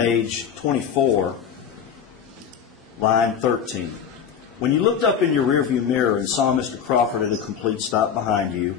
page 24, line 13. When you looked up in your rearview mirror and saw Mr. Crawford at a complete stop behind you,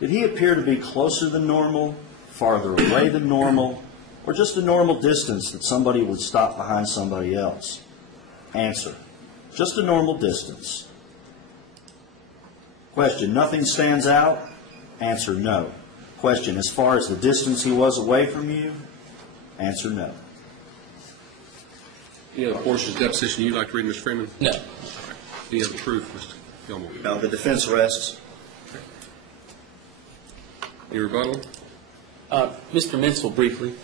did he appear to be closer than normal, farther away than normal, or just a normal distance that somebody would stop behind somebody else? Answer: just a normal distance. Question: nothing stands out? Answer: no. Question: as far as the distance he was away from you? Answer: no. Any other portions of the deposition you'd like to read, Mr. Freeman? No. Any other proof, Mr. Gilmore? No, the defense rests. Any rebuttal? Mr. Menzel, briefly.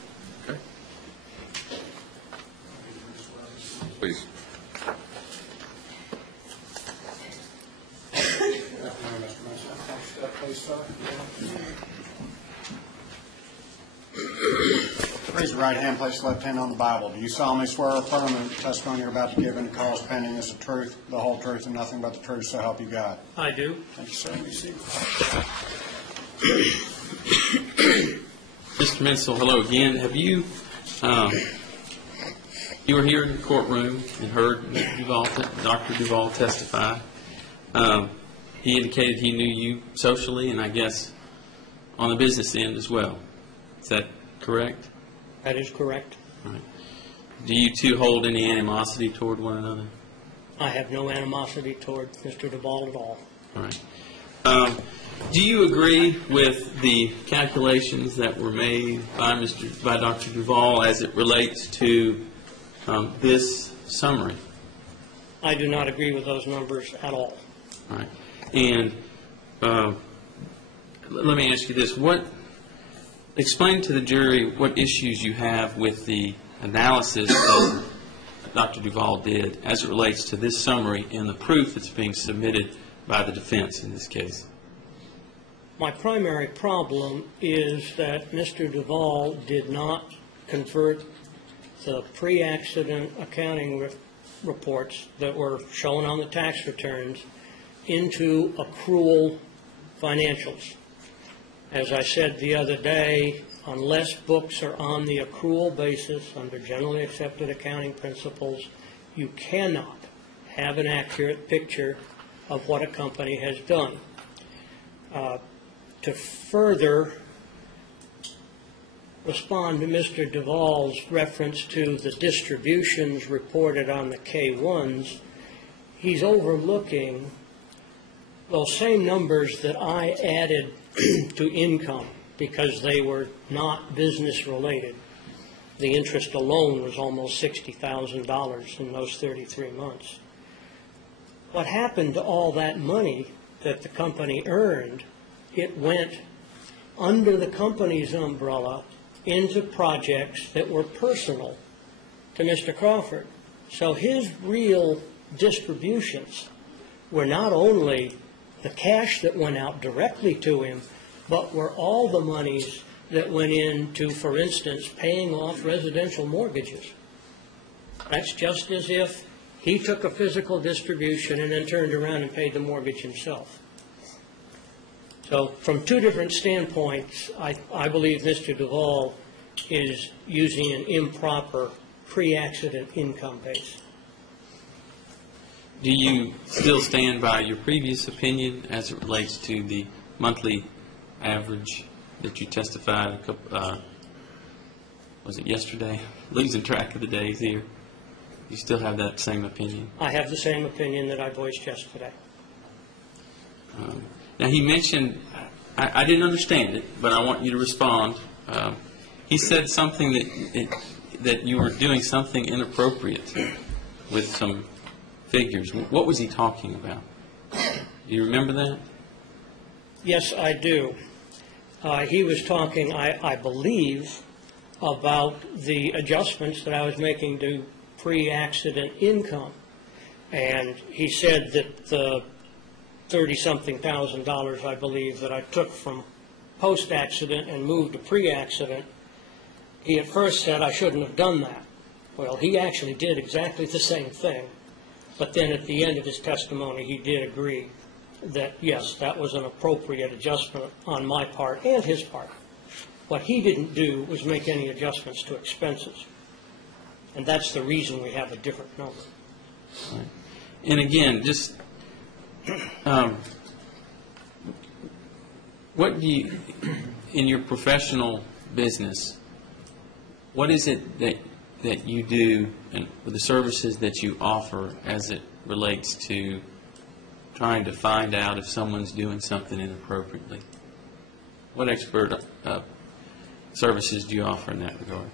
Okay. Please. Raise your right hand, place the left hand on the Bible. Do you solemnly swear or affirm that the testimony you're about to give in the cause pending is the truth, the whole truth, and nothing but the truth, so help you God? I do. Thank you, sir. You see. Mr. Menzel, hello again. Have you, you were here in the courtroom and heard Dr. Duvall testify. He indicated he knew you socially and I guess on the business end as well. Is that correct? That is correct. All right. Do you two hold any animosity toward one another? I have no animosity toward Mr. Duvall at all. All right. Do you agree with the calculations that were made by Dr. Duvall as it relates to this summary? I do not agree with those numbers at all. All right. And let me ask you this. Explain to the jury what issues you have with the analysis that Dr. Duvall did as it relates to this summary and the proof that's being submitted by the defense in this case. My primary problem is that Mr. Duvall did not convert the pre-accident accounting reports that were shown on the tax returns into accrual financials. As I said the other day, unless books are on the accrual basis under generally accepted accounting principles, you cannot have an accurate picture of what a company has done. To further respond to Mr. Duvall's reference to the distributions reported on the K-1s, he's overlooking those same numbers that I added to income because they were not business related. The interest alone was almost $60,000 in those 33 months. What happened to all that money that the company earned? It went under the company's umbrella into projects that were personal to Mr. Crawford. So his real distributions were not only the cash that went out directly to him, but were all the monies that went into, for instance, paying off residential mortgages. That's just as if he took a physical distribution and then turned around and paid the mortgage himself. So from two different standpoints, I believe Mr. Duvall is using an improper pre-accident income base. Do you still stand by your previous opinion as it relates to the monthly average that you testified was it yesterday? Losing track of the days here. You still have that same opinion? I have the same opinion that I voiced yesterday. Now he mentioned, I didn't understand it, but I want you to respond. He said something that you were doing something inappropriate with some figures. What was he talking about? Do you remember that? Yes, I do. He was talking, I believe, about the adjustments that I was making to pre-accident income. And he said that the $30-something thousand, I believe, that I took from post-accident and moved to pre-accident, he at first said I shouldn't have done that. Well, he actually did exactly the same thing. But then at the end of his testimony, he did agree that, yes, that was an appropriate adjustment on my part and his part. What he didn't do was make any adjustments to expenses. And that's the reason we have a different number. And again, just, what do you, in your professional business, what is it that you do and the services that you offer as it relates to trying to find out if someone's doing something inappropriately? What expert services do you offer in that regard?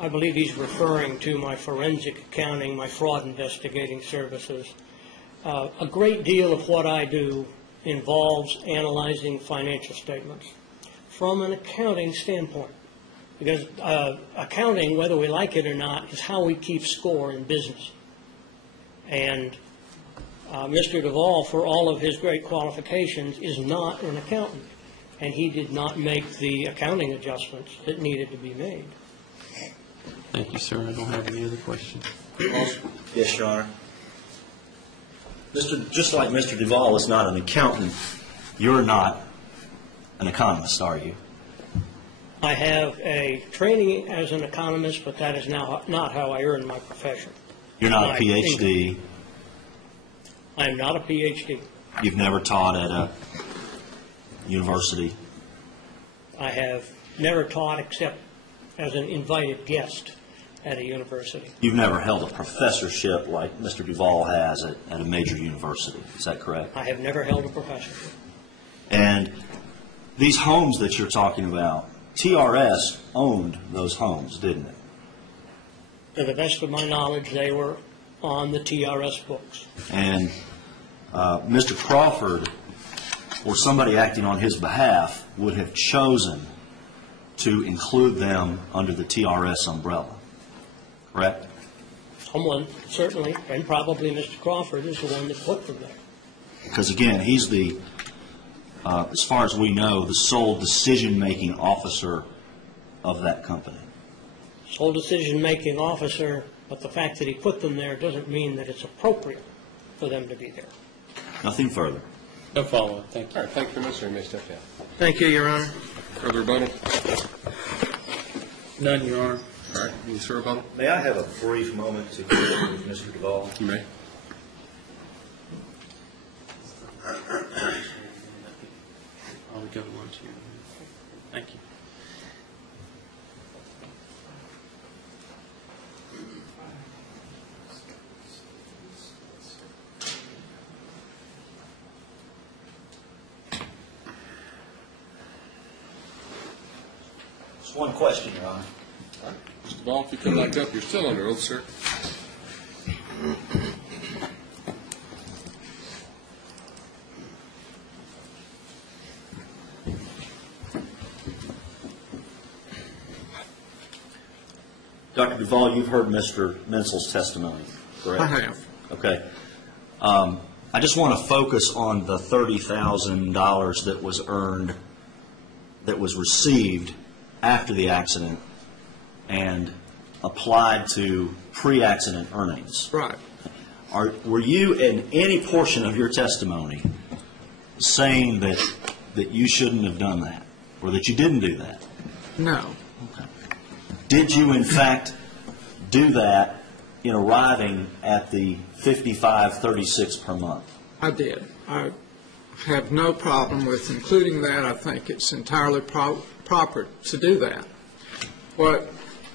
I believe he's referring to my forensic accounting, my fraud investigating services. A great deal of what I do involves analyzing financial statements from an accounting standpoint. Because accounting, whether we like it or not, is how we keep score in business. And Mr. Duvall, for all of his great qualifications, is not an accountant. And he did not make the accounting adjustments that needed to be made. Thank you, sir. I don't have any other questions. Yes, Your Honor. Just like Mr. Duvall is not an accountant, you're not an economist, are you? I have a training as an economist, but that is now not how I earn my profession. You're not a My PhD. income. I am not a PhD. You've never taught at a university. I have never taught except as an invited guest at a university. You've never held a professorship like Mr. Duvall has at a major university. Is that correct? I have never held a professorship. And these homes that you're talking about, TRS owned those homes, didn't it? To the best of my knowledge, they were on the TRS books. And Mr. Crawford, or somebody acting on his behalf, would have chosen to include them under the TRS umbrella, correct? Someone, certainly, and probably Mr. Crawford, is the one that put them there. Because, again, he's the, as far as we know, the sole decision-making officer of that company. Sole decision-making officer, but the fact that he put them there doesn't mean that it's appropriate for them to be there. Nothing further. No follow-up. Thank you. All right, thank you very much, sir. You may step down. Thank you, Your Honor. Further rebuttal? None, Your Honor. All right, any further rebuttal? May I have a brief moment to conclude with Mr. Duvall? You may. I'll go to lunch here. Thank you. Just one question, Your Honor. Mr. Duvall, if you come back up, you're still under oath, sir. Dr. Duvall, you've heard Mr. Mensel's testimony, correct? I have. Okay. I just want to focus on the $30,000 that was earned, that was received after the accident and applied to pre-accident earnings. Right. Were you in any portion of your testimony saying that you shouldn't have done that, or that you didn't do that? No. Did you, in fact, do that in arriving at the $55.36 per month? I did. I have no problem with including that. I think it's entirely proper to do that. What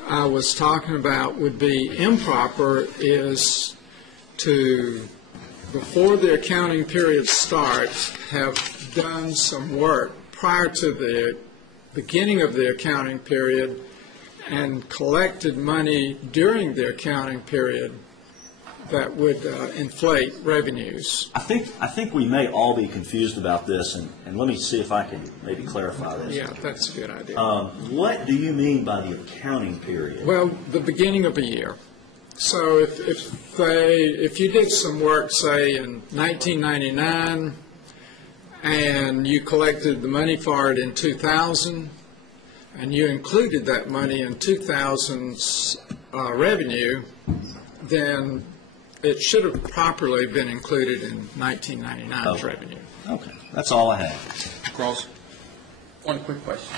I was talking about would be improper is to, before the accounting period starts, have done some work prior to the beginning of the accounting period and collected money during the accounting period that would inflate revenues. I think we may all be confused about this, and let me see if I can maybe clarify this. Yeah, that's a good idea. What do you mean by the accounting period? Well, the beginning of a year. So if you did some work, say, in 1999, and you collected the money for it in 2000, and you included that money in 2000's revenue, then it should have properly been included in 1999's revenue. Okay, that's all I have. Cross? One quick question.